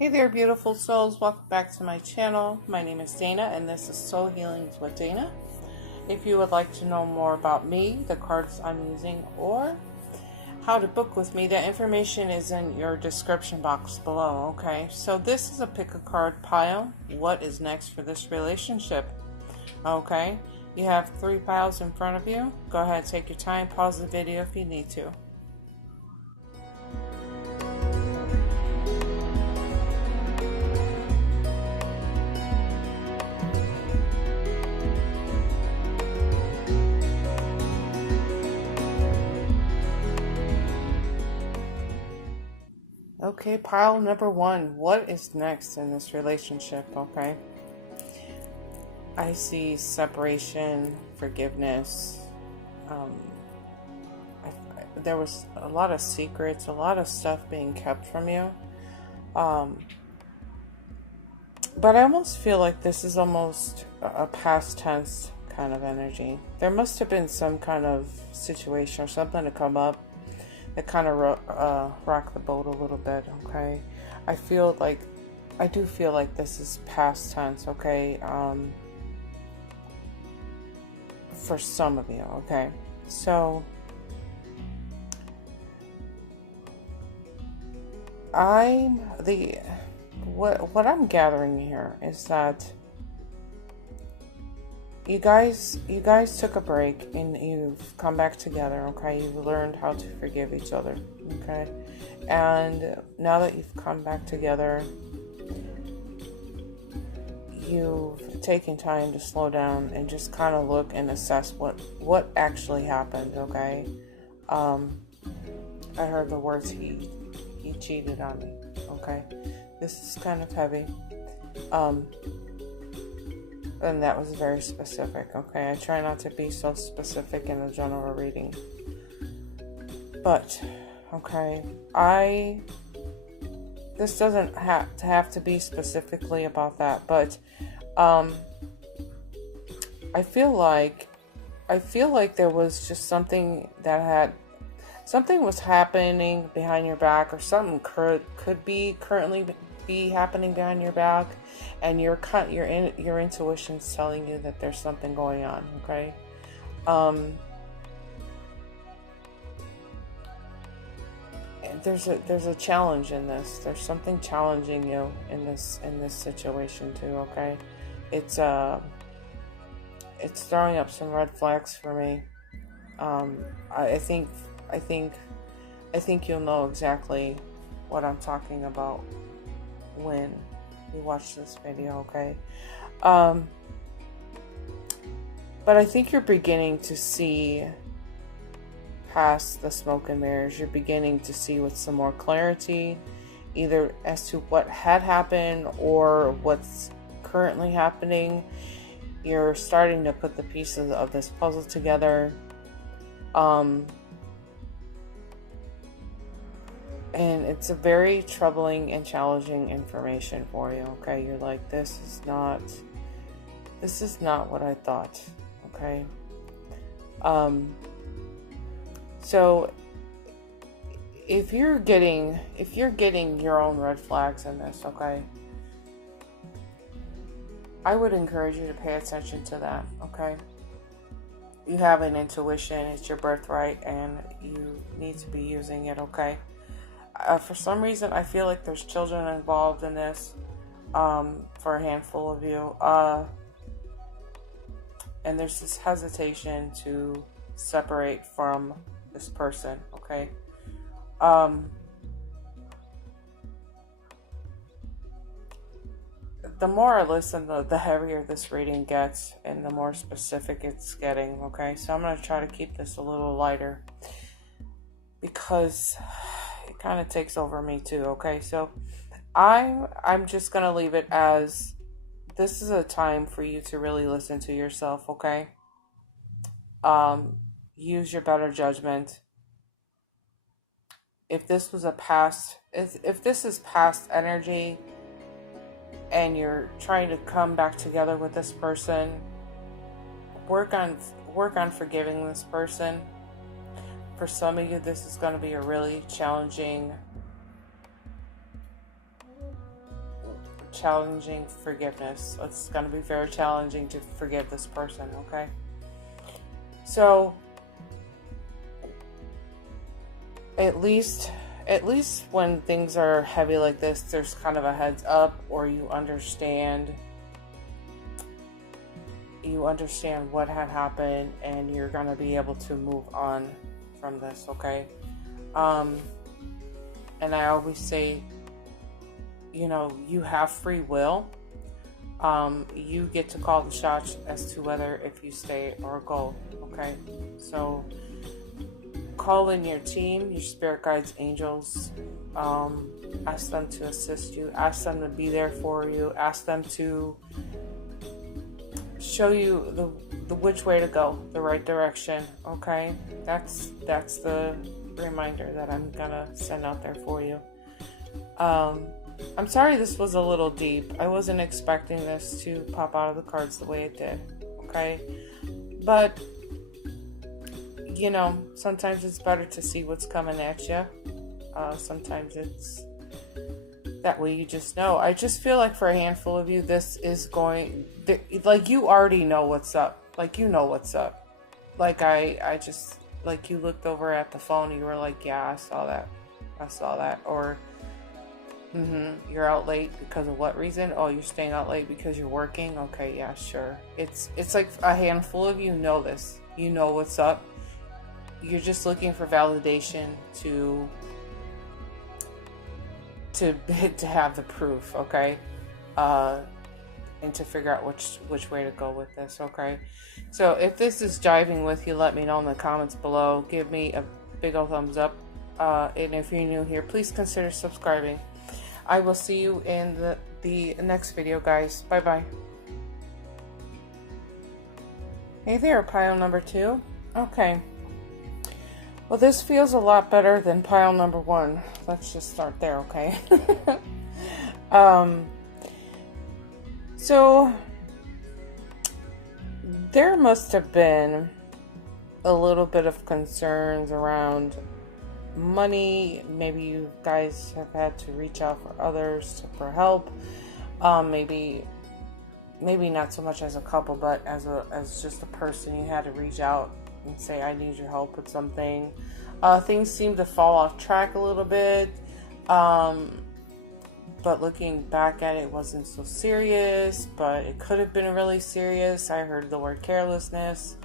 Hey there, beautiful souls. Welcome back to my channel. My name is Dana, and this is Soul Healings with Dana. If you would like to know more about me, the cards I'm using, or how to book with me, that information is in your description box below, okay? So this is a pick a card pile. What is next for this relationship? Okay, you have 3 piles in front of you. Go ahead, take your time, pause the video if you need to. Okay, pile number 1. What is next in this relationship? Okay. I see separation, forgiveness. There was a lot of secrets, a lot of stuff being kept from you. But I almost feel like this is almost a past tense kind of energy. There must have been some kind of situation or something to come up that kind of rock the boat a little bit, okay? I do feel like this is past tense, okay? For some of you, okay? So, what I'm gathering here is that you guys took a break and you've come back together, okay? You've learned how to forgive each other, okay? And now that you've come back together, you've taken time to slow down and just kind of look and assess what actually happened, okay? I heard the words, he cheated on me, okay? This is kind of heavy. And that was very specific, okay? I try not to be so specific in a general reading. But, okay, this doesn't have to be specifically about that, but I feel like there was just something was happening behind your back, or something could be currently be happening behind your back, and your intuition's telling you that there's something going on, okay? There's a challenge in this. There's something challenging you in this situation too, okay? It's throwing up some red flags for me. I think you'll know exactly what I'm talking about when you watch this video, okay? But I think you're beginning to see past the smoke and mirrors. You're beginning to see with some more clarity, either as to what had happened or what's currently happening. You're starting to put the pieces of this puzzle together. And it's a very troubling and challenging information for you, okay? You're like, this is not what I thought, okay? So if you're getting your own red flags in this, okay, I would encourage you to pay attention to that, okay? You have an intuition, it's your birthright, and you need to be using it, okay? For some reason, I feel like there's children involved in this, for a handful of you, and there's this hesitation to separate from this person, okay? The more I listen, the heavier this reading gets, and the more specific it's getting, okay? So I'm going to try to keep this a little lighter, because it kind of takes over me too, okay? So I'm just going to leave it as, this is a time for you to really listen to yourself, okay? Use your better judgment. If this is past energy, and you're trying to come back together with this person, work on forgiving this person. For some of you, this is going to be a really challenging challenging forgiveness. It's going to be very challenging to forgive this person, okay? So, at least when things are heavy like this, there's kind of a heads up, or you understand what had happened, and you're going to be able to move on from this, okay? And I always say, you know, you have free will. You get to call the shots as to whether if you stay or go, okay? So call in your team, your spirit guides, angels. Ask them to assist you. Ask them to be there for you. Ask them to show you the which way to go, the right direction, okay? That's the reminder that I'm gonna send out there for you. I'm sorry this was a little deep. I wasn't expecting this to pop out of the cards the way it did, okay? But, you know, sometimes it's better to see what's coming at you. Sometimes it's that way you just know. I just feel like for a handful of you, this is going, like you already know what's up. Like you know what's up. Like I just, like you looked over at the phone and you were like, yeah, I saw that. Or, you're out late because of what reason? Oh, you're staying out late because you're working? Okay, yeah, sure. It's like a handful of you know this. You know what's up. You're just looking for validation to have the proof, okay? And to figure out which way to go with this, okay? So if this is jiving with you, let me know in the comments below. Give me a big old thumbs up. And if you're new here, please consider subscribing. I will see you in the next video, guys. Bye-bye. Hey there, pile number 2. Okay. Well, this feels a lot better than pile number 1. Let's just start there, okay? So, there must have been a little bit of concerns around money. Maybe you guys have had to reach out for others for help. Maybe not so much as a couple, but as just a person, you had to reach out and say, I need your help with something. Things seem to fall off track a little bit, but looking back at it, it wasn't so serious, but it could have been really serious. I heard the word carelessness.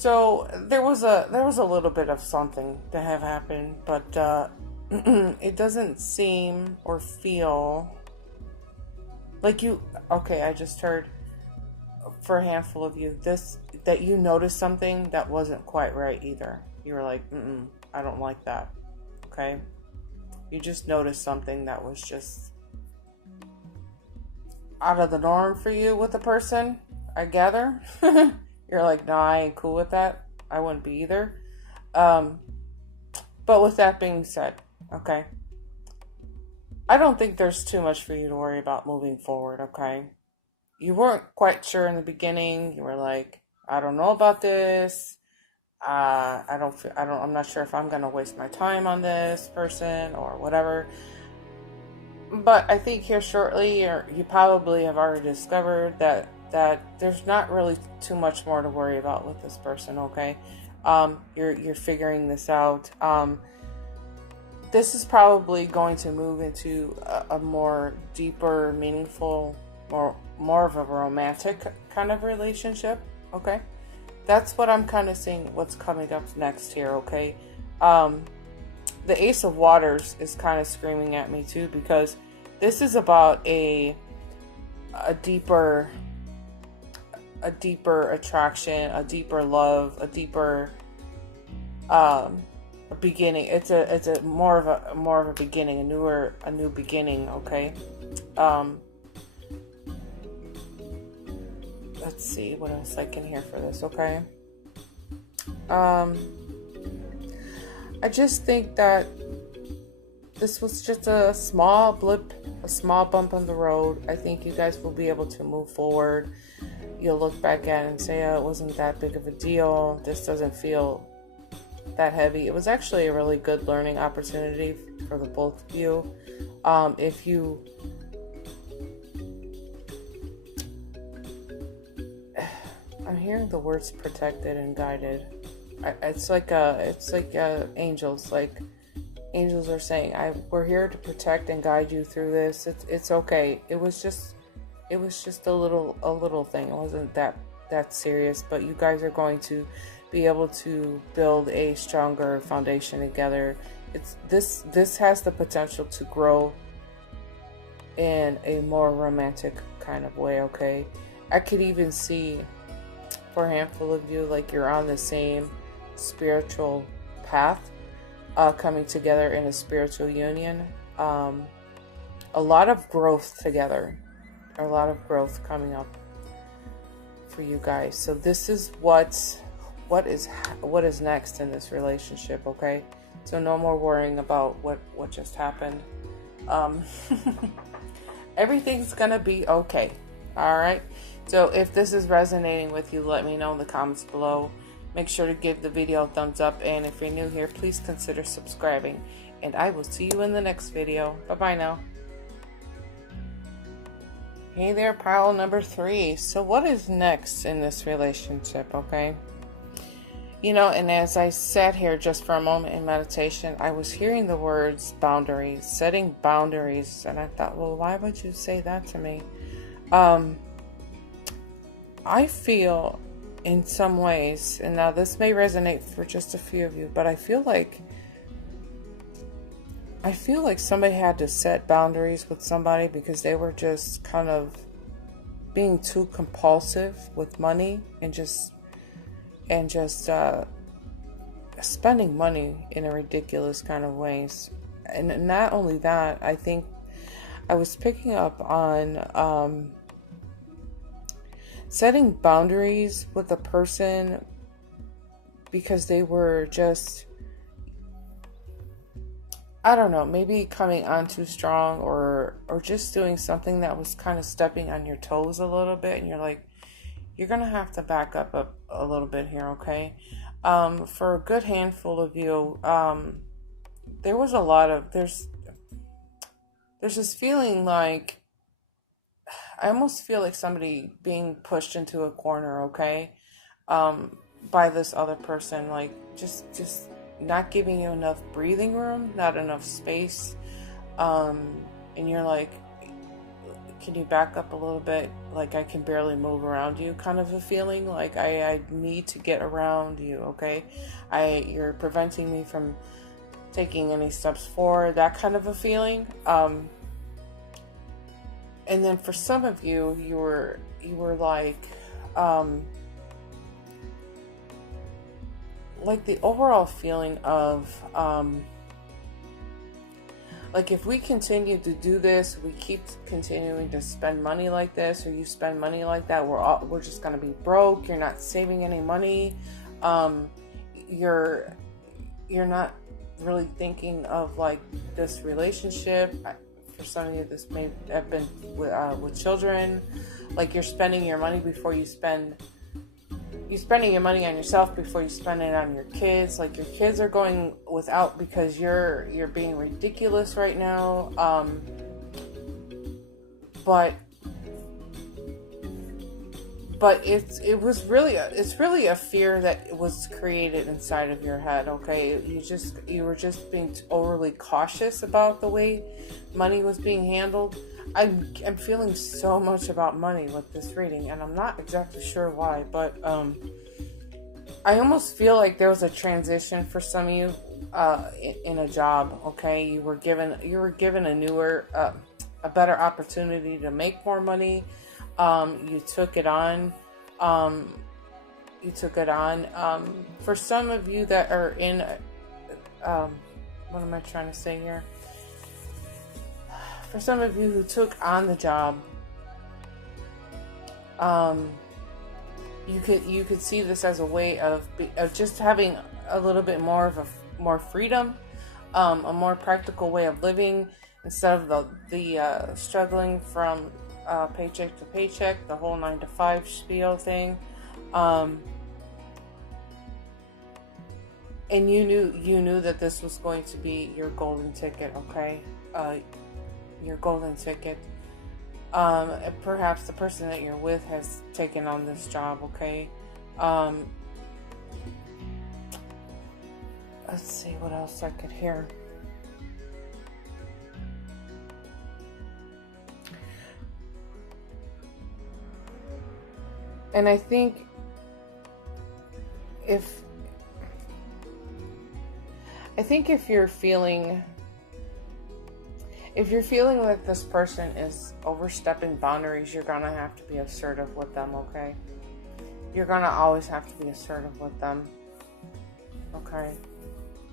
So there was a little bit of something to have happened, but it doesn't seem or feel like you. Okay, I just heard for a handful of you that you noticed something that wasn't quite right either. You were like, I don't like that. Okay, you just noticed something that was just out of the norm for you with the person, I gather. You're like, no, I ain't cool with that. I wouldn't be either. But with that being said, okay, I don't think there's too much for you to worry about moving forward, okay? You weren't quite sure in the beginning. You were like, I don't know about this. I'm not sure if I'm going to waste my time on this person or whatever. But I think here shortly, you probably have already discovered that there's not really too much more to worry about with this person, okay? You're figuring this out. This is probably going to move into a more deeper, meaningful, more of a romantic kind of relationship, okay? That's what I'm kind of seeing what's coming up next here, okay? The Ace of Waters is kind of screaming at me too, because this is about a deeper attraction, a deeper love, a deeper a beginning. It's a more of a beginning, a new beginning, okay? Let's see what else I can hear for this, okay? I just think that this was just a small blip, a small bump on the road. I think you guys will be able to move forward. You'll look back at it and say, oh, it wasn't that big of a deal. This doesn't feel that heavy. It was actually a really good learning opportunity for the both of you. If you I'm hearing the words protected and guided. It's like angels. Like angels are saying, we're here to protect and guide you through this. It's okay. It was just a little thing. It wasn't that serious. But you guys are going to be able to build a stronger foundation together. This has the potential to grow in a more romantic kind of way. Okay, I could even see, for a handful of you, like you're on the same spiritual path, coming together in a spiritual union. A lot of growth together, a lot of growth coming up for you guys. So this is what is next in this relationship. Okay, so no more worrying about what just happened. Everything's gonna be okay. All right. So if this is resonating with you, let me know in the comments below. Make sure to give the video a thumbs up, and if you're new here, please consider subscribing, and I will see you in the next video. Bye bye now. Hey there, pile number 3. So what is next in this relationship? Okay, you know, and as I sat here just for a moment in meditation, I was hearing the words boundaries, setting boundaries, and I thought, well, why would you say that to me? I feel in some ways, and now this may resonate for just a few of you, but I feel like somebody had to set boundaries with somebody because they were just kind of being too compulsive with money and just spending money in a ridiculous kind of ways. And not only that, I think I was picking up on setting boundaries with a person because they were just, I don't know, maybe coming on too strong or just doing something that was kind of stepping on your toes a little bit, and you're like, you're gonna have to back up a little bit here. Okay, for a good handful of you, there was a lot of there's this feeling like, I almost feel like somebody being pushed into a corner, okay, by this other person, like just not giving you enough breathing room, not enough space, and you're like, can you back up a little bit? Like, I can barely move around you, kind of a feeling. Like I need to get around you, okay? You're preventing me from taking any steps forward, that kind of a feeling. And then for some of you, you were like the overall feeling of, like, if we continue to do this, we keep continuing to spend money like this, or you spend money like that, we're just going to be broke. You're not saving any money. You're not really thinking of like this relationship. For some of you, this may have been with children. Like, you're spending your money before you're spending your money on yourself before you spend it on your kids. Like, your kids are going without because you're being ridiculous right now. But it's really a fear that was created inside of your head. Okay, you were just being overly cautious about the way money was being handled. I'm feeling so much about money with this reading, and I'm not exactly sure why, but I almost feel like there was a transition for some of you in a job. Okay, you were given a newer, a better opportunity to make more money. You took it on. For some of you that are in, what am I trying to say here? For some of you who took on the job, you could see this as a way of just having a little bit more freedom, a more practical way of living instead of the struggling from paycheck to paycheck, the whole 9-to-5 spiel thing. and you knew that this was going to be your golden ticket, okay? Your golden ticket. Perhaps the person that you're with has taken on this job, okay? Let's see what else I could hear. And I think if you're feeling like this person is overstepping boundaries, you're gonna have to be assertive with them, okay? You're gonna always have to be assertive with them, okay?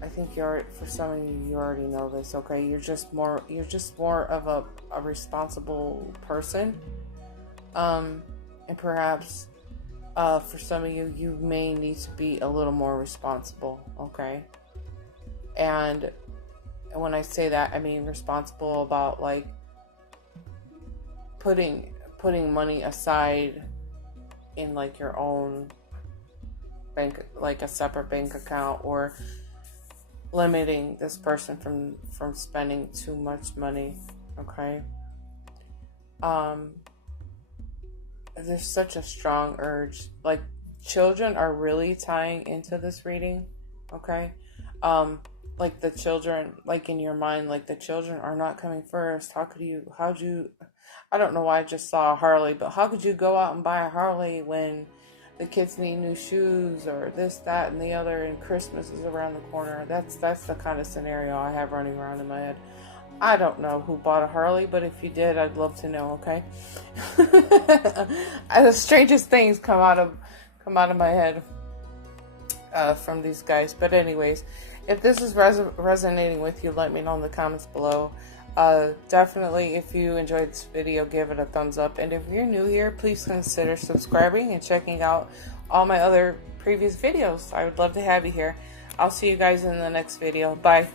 I think for some of you already know this, okay? You're just more of a responsible person, and perhaps for some of you, you may need to be a little more responsible, okay? And when I say that, I mean responsible about like putting money aside in like your own bank, like a separate bank account, or limiting this person from spending too much money, okay? There's such a strong urge. Like, children are really tying into this reading, okay? Like the children, like in your mind, like the children are not coming first. I don't know why I just saw a Harley, but how could you go out and buy a Harley when the kids need new shoes or this, that, and the other, and Christmas is around the corner? That's the kind of scenario I have running around in my head. I don't know who bought a Harley, but if you did, I'd love to know, okay? The strangest things come out of my head from these guys. But anyways, if this is resonating with you, let me know in the comments below. Definitely, if you enjoyed this video, give it a thumbs up. And if you're new here, please consider subscribing and checking out all my other previous videos. I would love to have you here. I'll see you guys in the next video. Bye.